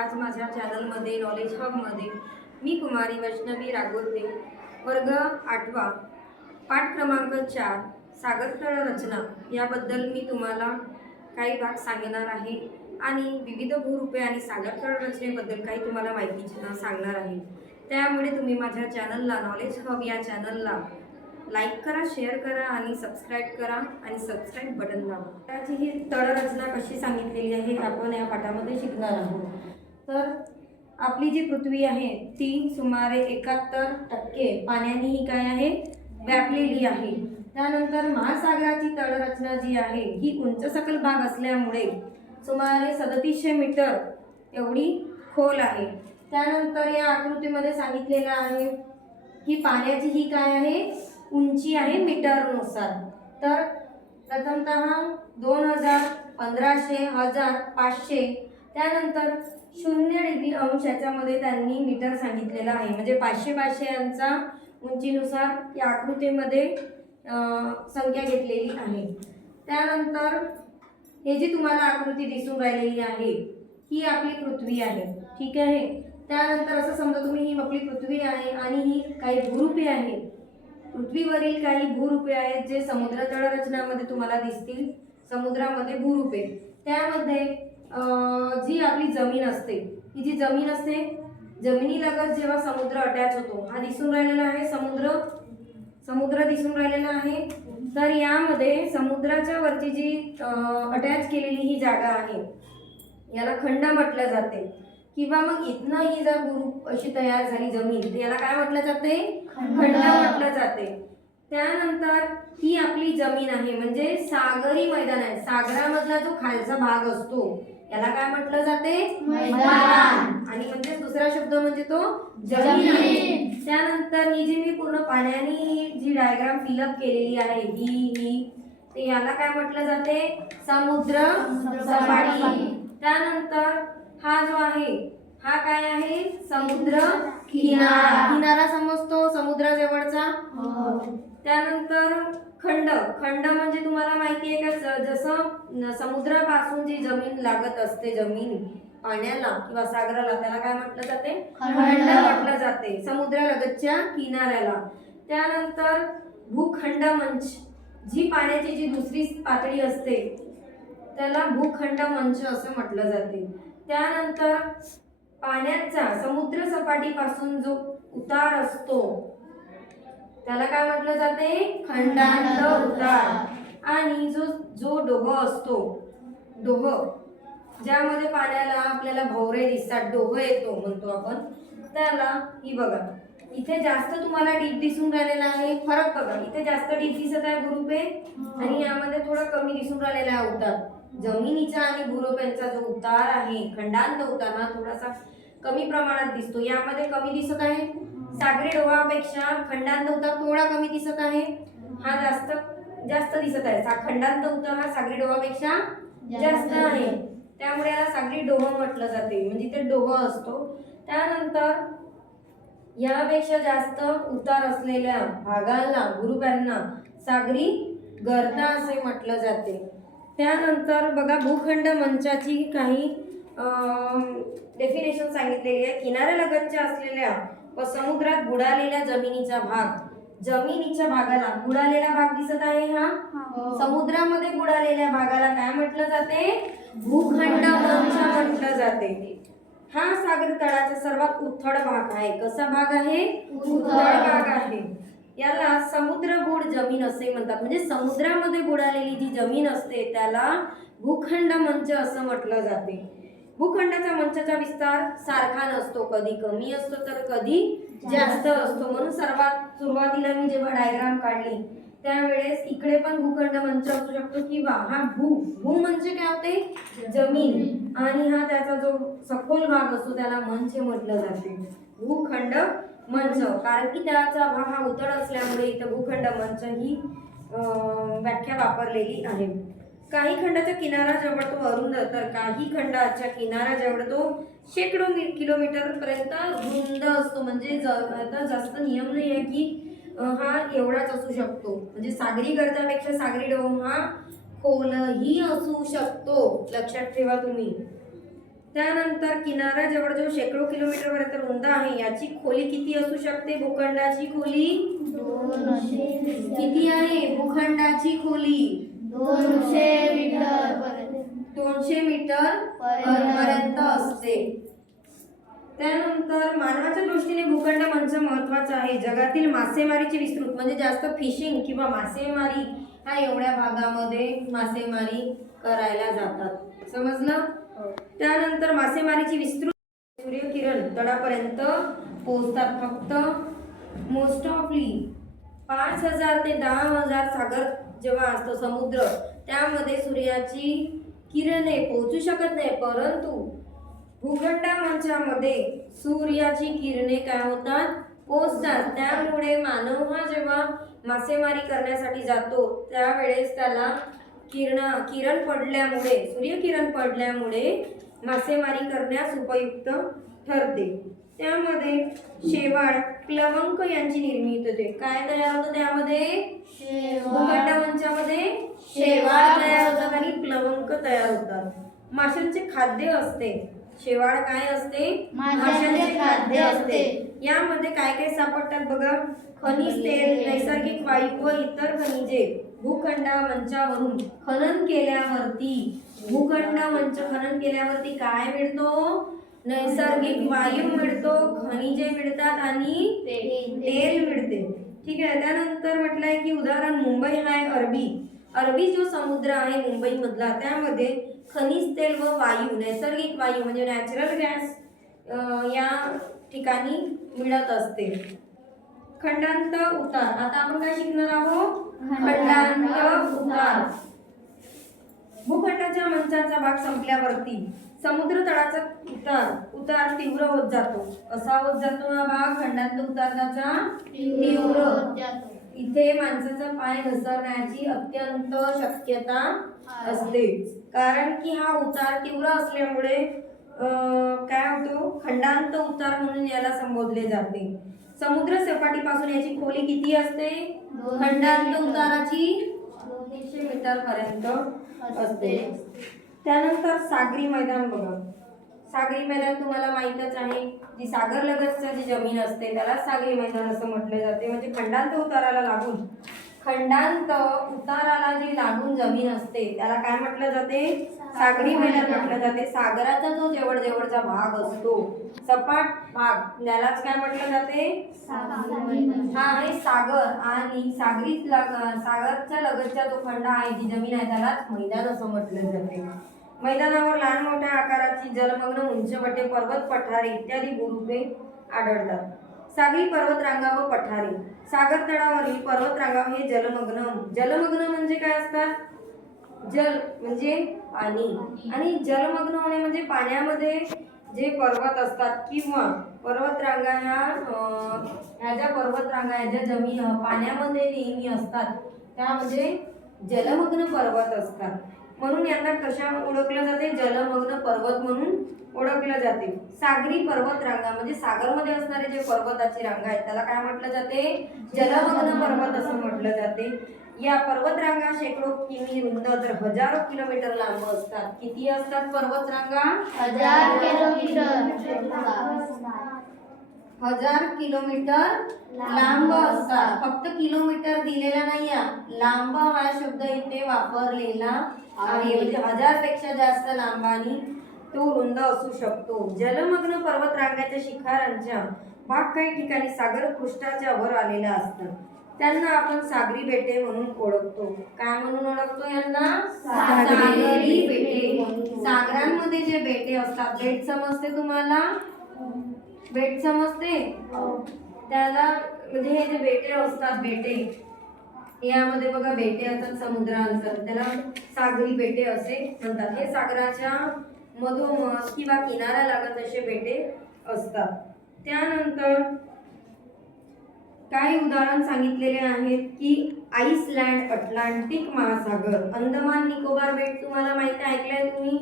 आज माझ्या चॅनलमध्ये नॉलेज हबमध्ये मी कुमारी वैष्णवी रागोते वर्ग 8वा पाठ क्रमांक 4 सागरतळ रचना याबद्दल मी तुम्हाला काही भाग सांगणार आहे आणि विविध भूरूपे आणि सागरतळ रचनेबद्दल काही तुम्हाला माहिती सांगणार आहे। त्यामुळे तुम्ही माझ्या चॅनलला नॉलेज हब या चॅनलला लाईक करा, शेअर करा आणि सबस्क्राईब करा आणि सबस्क्राईब बटन दाबा। त्याची ही तळरचना कशी सांगितलेली आहे आपण या पाठामध्ये शिकणार आहोत। तर आपली जी पृथ्वी आहे ती सुमारे 71% पाण्याने ही काय आहे व्यापलेली आहे। त्यानंतर महासागराची तळरचना जी आहे ही उंच सकल भाग असल्यामुळे सुमारे 3700 मीटर एवढी खोल आहे। त्यानंतर या आकृतीमध्ये सांगितलेलं आहे की पाण्याची ही काय आहे उंची आहे मीटरनुसार। तर प्रथमतः 2000, 1500, 1000, 500 त्यानंतर 0 डिग्री अंश याच्यामध्ये त्यांनी मीटर सांगितलेला आहे। म्हणजे 500 यांचा उंचीनुसार या आकृतीमध्ये संख्या घेतलेली आहे। त्यानंतर हे जी तुम्हाला आकृती दिसून राहिलेली आहे ही आपली पृथ्वी आहे, ठीक आहे। त्यानंतर असं समजा तुम्ही ही आपली पृथ्वी आहे आणि ही काही भूरूपे आहेत। पृथ्वीवरील काही भूरूपे आहेत जे समुद्र तळरचनामध्ये तुम्हाला दिसतील। समुद्रामध्ये भूरूपे त्यामध्ये जी आपली जमीन असते ही जी जमीन असते जमिनीलगत जेव्हा समुद्र अटॅच होतो हा दिसून राहिलेला आहे समुद्र दिसून राहिलेला आहे। तर यामध्ये समुद्राच्या वरची जी अटॅच केलेली ही जागा आहे याला खंड म्हटलं जाते किंवा मग इथनं ही जर भूरूप अशी तयार झाली जमीन तर याला काय म्हटलं जाते खंड म्हटलं जाते। त्यानंतर ही आपली जमीन आहे म्हणजे सागरी मैदान आहे। सागरामधला जो खालचा भाग असतो याला काय म्हटलं जाते मैदान आणि म्हणजे दुसरा शब्द म्हणजे तो जमीन आहे। त्यानंतर ही जी मी पूर्ण पाण्याने जी डायग्राम फिलअप केलेली आहे ही ते याला काय म्हटलं जाते समुद्र सपाटी। त्यानंतर हा जो आहे हा काय आहे समुद्र किनारा समजतो समुद्राजवळचा। त्यानंतर खंड म्हणजे तुम्हाला माहिती आहे का जसं समुद्रापासून जी जमीन लागत असते जमीन पाण्याला किंवा सागराला त्याला काय म्हटलं जाते खंड म्हटलं जाते समुद्रालगतच्या किनाऱ्याला। त्यानंतर भूखंड मंच जी पाण्याची जी दुसरी पातळी असते त्याला भूखंड मंच असं म्हटलं जाते। त्यानंतर पाण्याचा समुद्र सपाटीपासून जो उतार असतो त्याला काय म्हटलं जाते खंडांत उतार। आणि जो डोह असतो डोह ज्यामध्ये पाण्याला आपल्याला भोवरे दिसतात डोह येतो म्हणतो आपण त्याला ही बघा इथे जास्त तुम्हाला डीप दिसून राहिलेला आहे। फरक बघा इथे जास्त डीप दिसत आहे भूरूपे आणि यामध्ये थोडं कमी दिसून राहिलेला आहे उतार। जमिनीचा आणि भूरूपांचा जो उतार आहे खंडांत उतार हा थोडासा कमी प्रमाणात दिसतो। यामध्ये कमी दिसत आहे सागरी डोहापेक्षा खंडांत उतार थोडा कमी दिसत आहे। हा जास्त दिसत आहे खंडांत उतार हा सागरी डोहापेक्षा जास्त आहे त्यामुळे याला सागरी डोह म्हटलं जाते म्हणजे ते डोह असतो। त्यानंतर यापेक्षा जास्त उतार असलेल्या भागाला भूरूपांना सागरी गर्ता असे म्हटलं जाते। त्यानंतर बघा भूखंड मंचाची काही डेफिनेशन सांगितलेली आहे। किनाऱ्यालगतच्या असलेल्या व समुद्रात बुडालेल्या जमिनीच्या भागाला बुडालेला भाग दिसत आहे हा समुद्रामध्ये बुडालेल्या भागाला काय म्हटलं जाते भूखंड मंच म्हटलं जाते। हा सागर तळाचा सर्वात उथळ भाग आहे। कसा भाग आहे उथळ भाग आहे। याला समुद्रबूड जमीन असे म्हणतात म्हणजे समुद्रामध्ये बुडालेली जी जमीन असते त्याला भूखंड मंच असं म्हटलं जाते। भूखंडाचा मंचाचा विस्तार सारखा नसतो कधी कमी असतो तर कधी जास्त असतो। म्हणून सुरुवातीला मी जेव्हा डायग्राम काढली त्यावेळेस इकडे पण भूखंड मंच असू शकतो किंवा हा भू म्हणजे काय होते जमीन आणि हा त्याचा जो सखोल भाग असतो त्याला मंच म्हटलं जाते भूखंड मंच। कारण की त्याचा भाग हा उथळ असल्यामुळे इथं भूखंड मंच ही व्याख्या वापरलेली आहे। काही खंडाच्या किनाऱ्याजवळ तो अरुंद तर काही खंडाच्या किनाऱ्याजवळ तो शेकडो किलोमीटर पर्यंत रुंद असतो। म्हणजे आता जास्त नियम नाही आहे की हा एवढाच असू शकतो म्हणजे सागरी गर्तापेक्षा सागरी डोह हा खोलही असू शकतो लक्षात ठेवा तुम्ही। त्यानंतर किनारा जवळजवळ शेकडो किलोमीटरपर्यंत रुंद आहे. याची खोली किती असू शकते? भूखंडाची खोली किती आहे? भूखंडाची खोली 200 मीटर 200 मीटर पर्यंत असते. त्यानंतर मानवाच्या दृष्टीने भूखंड म्हणजे महत्त्वाचा आहे. जगातील मासेमारीची विस्तृत म्हणजे जास्त फिशिंग किंवा मासेमारी हा एवढ्या भागामध्ये मासेमारी करायला जातात. समजलं? त्यानंतर मासेमारीची विस्तृत सूर्यकिरण तळापर्यंत पोहोचतात. फक्त मोस्ट ऑफली 5000 ते 10,000 सागर जेव्हा असतो समुद्र त्यामध्ये सूर्याची किरणे पोहोचू शकत नाही. परंतु भूखंडामध्ये सूर्याची किरणे काय होतात? पोहोचतात. त्यामुळे मानव हा जेव्हा मासेमारी करण्यासाठी जातो त्यावेळेस त्याला किरण पडल्यामुळे सूर्यकिरण पडल्यामुळे मासेमारी करण्यास उपयुक्त ठरते. त्यामध्ये शेवाळ प्लवंक यांची निर्मिती होते. काय तयार होतं त्यामध्ये? भूखंडामध्ये शेवाळ तयार होतात आणि प्लवंक तयार होतात. माशांचे खाद्य असते. शेवाळ काय असते? माशांचे खाद्य असते. यामध्ये काय काय सापडतात बघा? खनिज तेल, नैसर्गिक वायू व इतर खनिजे भूखंडावरून खनन केल्यावरती काय मिळतो? नैसर्गिक वायू मिळतो, खनिजे मिळतात आणि तेल मिळते. ठीक आहे. त्यानंतर म्हटलंय की उदाहरण मुंबई आहे अरबी जो समुद्र आहे मुंबई मधला त्यामध्ये खनिज तेल व वायू नैसर्गिक वायू म्हणजे नॅचरल गॅस या ठिकाणी मिळत असते. खंडांत उतार. आता आपण काय शिकणार आहोत? खंडांत उतार. भूखंडाच्या मंचाचा भाग संपल्यावरती समुद्र तळाचा उतार तीव्र होत जातो. असा होत जातो हा भाग खंडांत उताराचा तीव्र. इथे माणसाचा पाय घसरण्याची अत्यंत शक्यता असते. कारण की हा उतार तीव्र असल्यामुळे काय होतो? खंडांत उतार म्हणून याला संबोधले जाते. समुद्र सपाटीपासून याची खोली किती असते? खंडांत उताराची 200 मीटर पर्यंत असते. त्यानंतर सागरी मैदान बघा. सागरी मैदान तुम्हाला माहीतच आहे. जी सागर लगतची जी जमीन असते त्याला सागरी मैदान असं म्हटले जाते. म्हणजे खंडांत उताराला जी लागून जमीन असते त्याला काय म्हटलं जाते? सागरी मैदान म्हटलं जाते. सागराचा जो जवळचा भाग असतो सपाट भाग त्यालाच काय म्हटलं जाते? हा. आणि सागर आणि सागरच्या लगतचा जो खंड आहे जी जमीन आहे त्यालाच मैदान असं म्हटलं जाते. मैदानावर लहान मोठ्या आकाराची जलमग्न उंचवटे पर्वत पठारे इत्यादी भूरूपे आढळतात. सागरी पर्वतरांगा व पठारे. सागर तळावरील पर्वतरांगा हे जलमग्न म्हणजे काय असतात? जल म्हणजे पाणी आणि जलमग्न होणे म्हणजे पाण्यामध्ये जे पर्वत असतात किंवा पर्वतरांगा ह्या ज्या पर्वतरांगा ज्या जमीन पाण्यामध्ये नेहमी असतात त्यामध्ये जलमग्न पर्वत असतात. म्हणून यांना कशा ओळखलं जाते? जलमग्न पर्वत म्हणून ओळखलं जाते. सागरी पर्वतरांगा म्हणजे सागरमध्ये असणारे जे पर्वताची रांगा आहेत त्याला काय म्हटलं जाते? जलमग्न पर्वत असं म्हटलं जाते. या पर्वतरांगा शेकडो किमी रुंद तर हजारो किलोमीटर लांब असतात. किती असतात पर्वतरांगा? 1000 किलोमीटर. 1000 किलोमीटर लांब असतात. फक्त किलोमीटर दिलेला नाही, लांब हा शब्द इथे वापरलेला आहे. म्हणजे 1000 पेक्षा जास्त लांब आणि तो रुंद असू शकतो. जलमग्न पर्वतरांगाच्या शिखरांच्या भाग काही ठिकाणी सागर पृष्ठाच्या वर आलेला असतात. त्यांना आपण सागरी बेटे म्हणून ओळखतो. काय म्हणून ओळखतो यांना? सागरी बेटे. सागरांमध्ये जे बेटे असतात, बेट समजते तुम्हाला? बेट समजते? त्याला म्हणजे हे जे बेटे असतात यामध्ये बघा बेटे असतात समुद्रांतर त्याला सागरी बेटे असे म्हणतात. हे सागराच्या मधोमध किंवा किनारा लागत असे बेटे असतात. त्यानंतर काही उदाहरण सांगितलेले आहेत की आईसलँड, अटलांटिक महासागर, अंदमान निकोबार बेट तुम्हाला माहिती ऐकलंय तुम्ही?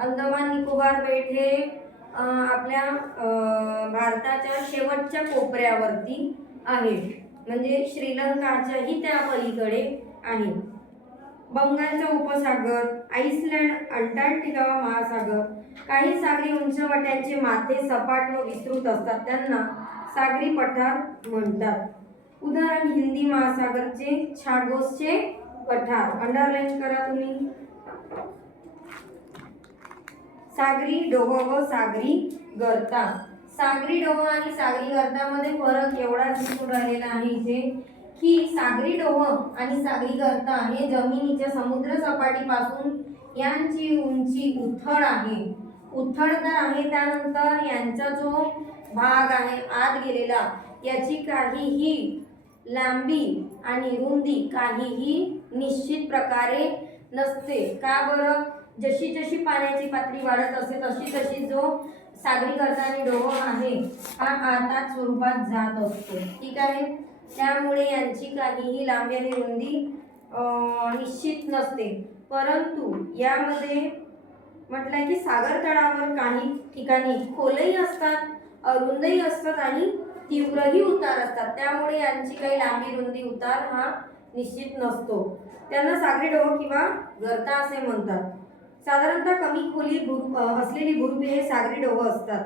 अंदमान निकोबार बेट हे आपल्या भारताच्या शेवटच्या कोपऱ्यावरती आहे. म्हणजे श्रीलंकाच्याही त्या पलीकडे आहे. बंगालचा उपसागर, आइसलँड, अंटार्क्टिका महासागर. काही सागरी उंचवट्यांचे माथे सपाट व विस्तृत असतात, त्यांना सागरी पठार म्हणतात. उदाहरण हिंदी महासागरचे छागोसचे पठार. अंडरलाईन करा तुम्ही. सागरी डोह व सागरी गर्ता. सागरी डोह आणि सागरी गर्तामध्ये फरक एवढाच दिसून राहिलेला आहे इथे की सागरी डोह आणि सागरी गर्ता हे जमिनीच्या समुद्र सपाटीपासून यांची उंची उथळ आहे. उथळ तर आहे, त्यानंतर यांचा जो भाग आहे आत गेलेला याची काहीही लांबी आणि रुंदी काहीही निश्चित प्रकारे नसते. का बरं? जशी जशी पाण्याची पातळी वाढत असते तशी तशी जो सागरी गर्ता आणि डोह आहे हा आतात स्वरूपात जात असतो. ठीक आहे. त्यामुळे यांची काहीही लांबी आणि रुंदी निश्चित नसते. परंतु यामध्ये म्हटलंय की सागर तळावर काही ठिकाणी खोलही असतात, अरुंदही असतात आणि तीव्रही उतार असतात. त्यामुळे यांची काही लांबी रुंदी उतार हा निश्चित नसतो. त्यांना सागरी डोह किंवा गर्ता असे म्हणतात. साधारणतः कमी खोली असलेली भूरूपे हे सागरी डोह असतात.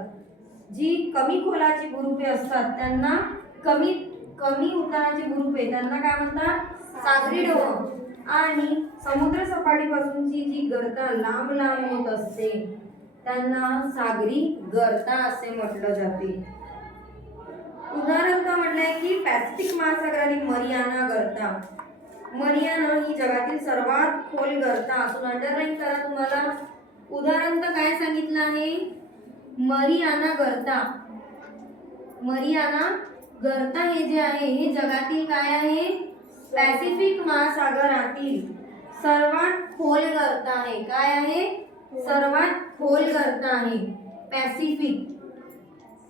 जी कमी खोलाची भूरूपे असतात त्यांना कमी उताराची भूरूपे त्यांना काय म्हणतात? सागरी डोह. आणि समुद्र सपाटीपासूनची जी गर्ता लांब लांब होत असते त्यांना सागरी गर्ता असे म्हटलं जाते. उदाहरण का म्हटलंय की पॅसिफिक महासागर आणि मरियाना गर्ता. मरियाना ही जगातील सर्वात खोल गर्ता असून अंडरलाईन करा तुम्हाला. उदाहरण तर काय सांगितलं आहे? मरियाना गर्ता. मरियाना गर्ता हे जे आहे हे जगातील काय आहे? पॅसिफिक महासागरातील सर्वात खोल गर्ता आहे. काय आहे? सर्वात खोल गर्ता आहे.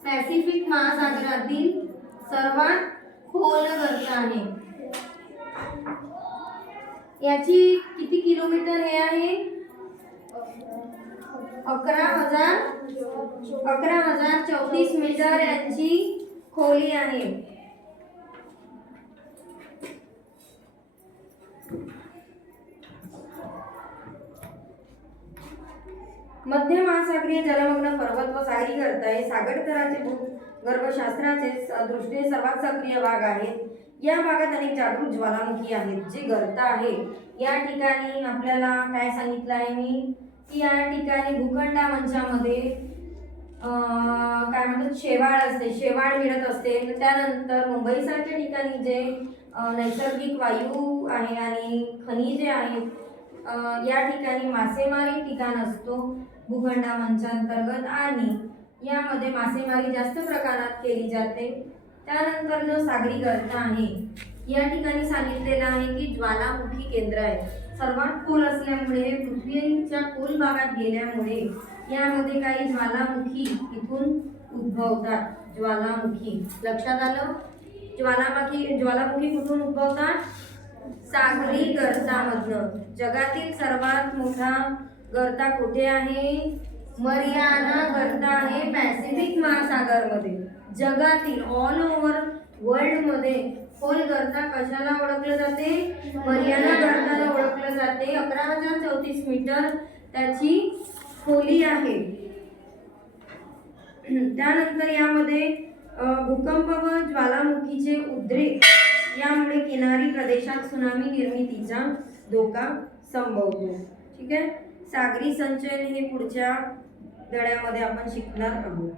पॅसिफिक महासागरातील सर्वात खोल गर्ता आहे. याची किती किलोमीटर हे आहे? 11,034 मीटर यांची खोली आहे. मध्य महासागरीय जलमग्न पर्वत व सागरी गर्ता हे सागरतळाचे भूगर्भशास्त्राचे दृष्टीने सर्वात सक्रिय भाग आहेत. या भागात अनेक जागृत ज्वालामुखी आहेत. जे गर्ता आहे या ठिकाणी आपल्याला काय सांगितलं आहे मी की या ठिकाणी भूखंडा मंचामध्ये काय म्हणतात शेवाळ असते, शेवाळ मिळत असते. त्यानंतर मुंबईसारख्या ठिकाणी जे नैसर्गिक वायू आहे आणि खनिजे आहेत या ठिकाणी मासेमारी ठिकाण असतो भूखंडा मंचांतर्गत आणि यामध्ये मासेमारी जास्त प्रकारात केली जाते. त्यानंतर जो सागरी गर्ता आहे या ठिकाणी सांगितलेलं आहे की ज्वालामुखी केंद्र आहे. सर्वात खोल असल्यामुळे पृथ्वीच्या खोल भागात गेल्यामुळे यामध्ये काही ज्वालामुखी इथून उद्भवतात. ज्वालामुखी लक्षात आलं? ज्वालामुखी कुठून उद्भवतात? सागरी गर्तामधनं. जगातील सर्वात मोठा गर्ता कुठे आहे? मरियाना गर्ता आहे पॅसिफिक महासागरमध्ये. जगातील ऑल ओव्हर वर्ल्ड मध्ये खोल गर्ता कशाला ओळखलं जाते? मरियाना गर्ताला ओळखलं जाते. 11,034 मीटर त्याची खोली आहे. त्यानंतर यामध्ये भूकंप व ज्वालामुखीचे उद्रेक यामुळे किनारी प्रदेशात सुनामी निर्मितीचा धोका संभवतो. ठीक आहे. सागरी संचयन हे पुढच्या धड्यामध्ये आपण शिकणार आहोत.